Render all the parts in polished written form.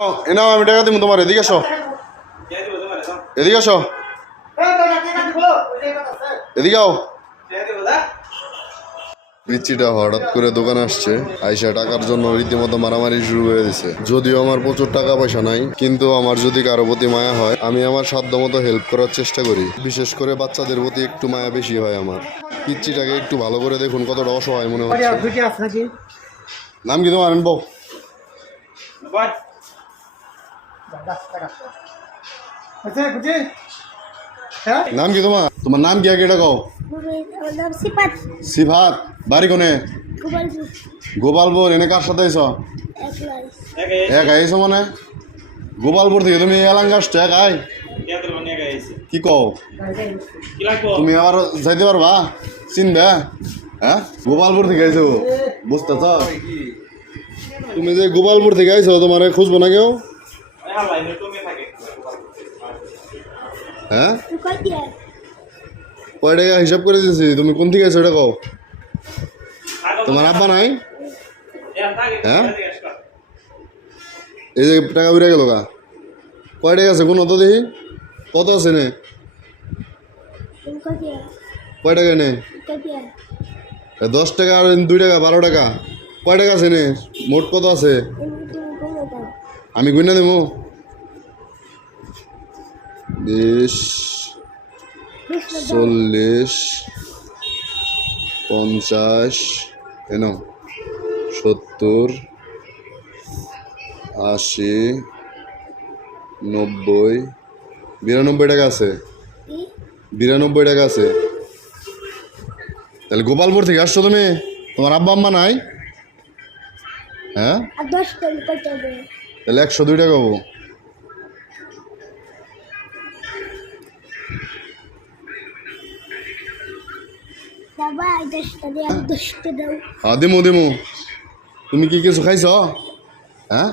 এনাও আমি টাকা দিব তোমার, এদিকে আসো, এদিকে আসো, এদিকে আও। পিচ্চিটা হঠাৎ করে দোকানে আসছে, আইসা টাকার জন্য রীতিমতো মারামারি শুরু হয়ে দিছে। যদিও আমার প্রচুর টাকা পয়সা নাই, কিন্তু আমার যদি কারো প্রতি মায়া হয় আমি আমার সাধ্য মতো হেল্প করার চেষ্টা করি। বিশেষ করে বাচ্চাদের প্রতি একটু মায়া বেশি হয় আমার। পিচ্চিটাকে একটু ভালো করে দেখুন কতটা অসহায় মনে হচ্ছে। নাম কি তোমার? আনবো নাম কি তোমার? তোমার নাম কি আগে এটা কও। সিফাত। বাড়ি কোনে? গোপালপুর। এনে কার সাথে আইছ? এক আইছো মানে? গোপালপুর থেকে তুমি এলাঙ্গা আসছো একাই? কি কও? তুমি আবার যাইতে পারবা? চিনবে? হ্যাঁ, গোপালপুর থেকে আইছো, বুঝতেছ? তুমি যে গোপালপুর থেকে আইছো, তোমার খুঁজবো না কেউ? হ্যাঁ, কয় টাকা হিসাব করে দিয়েছি। তুমি কোন থেকে আইছো এটা কও। তোমার আব্বা নাই? হ্যাঁ, এই যে টাকা উড়ে গেল গা। কয় টাকা আছে কোন তো দেখি, কত আছে নে? কয় টাকা নে? 10 টাকা আর 2 টাকা 12 টাকা। কয় টাকা আছে নে? মোট কত আছে? আমি গুণা দেবো। 20, 40, 50, 70, 80, 90, 92 টাকা আছে। 92 টাকা আছে। তাহলে গোপালপুর থেকে আসছো তুমি? তোমার আব্বা আম্মা নাই? হ্যাঁ, তাহলে 102 টাকা হবো। হ্যাঁ দিমু দিমু। তুমি কি কিছু খাইছ? হ্যাঁ,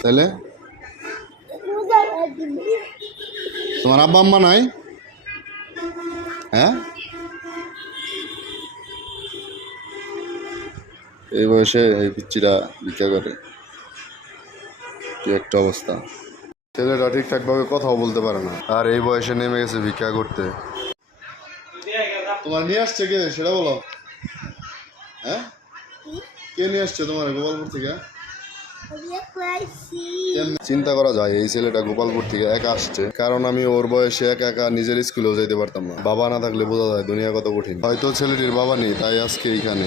তাহলে তোমার আব্বা আম্মা নাই? হ্যাঁ, এই বয়সে এই পিচ্চিরা ভিক্ষা করে, কি একটা অবস্থা। ছেলেটা ঠিকঠাক ভাবে কথাও বলতে পারে না, আর এই বয়সে নেমে গেছে ভিক্ষা করতে। তোমার নিয়ে আসছে কে সেটা বলো। হ্যাঁ, কে নিয়ে আসছে তোমার গোপালপুর থেকে? চিন্তা করা যায় এই ছেলেটা গোপালপুর থেকে একা আসছে, কারণ আমি ওর বয়সে একা একা নিজের স্কুলেও যেতে পারতাম না। বাবা না থাকলে বোঝা যায় দুনিয়া কত কঠিন। হয়তো ছেলেটির বাবা নেই, তাই আজকে এইখানে।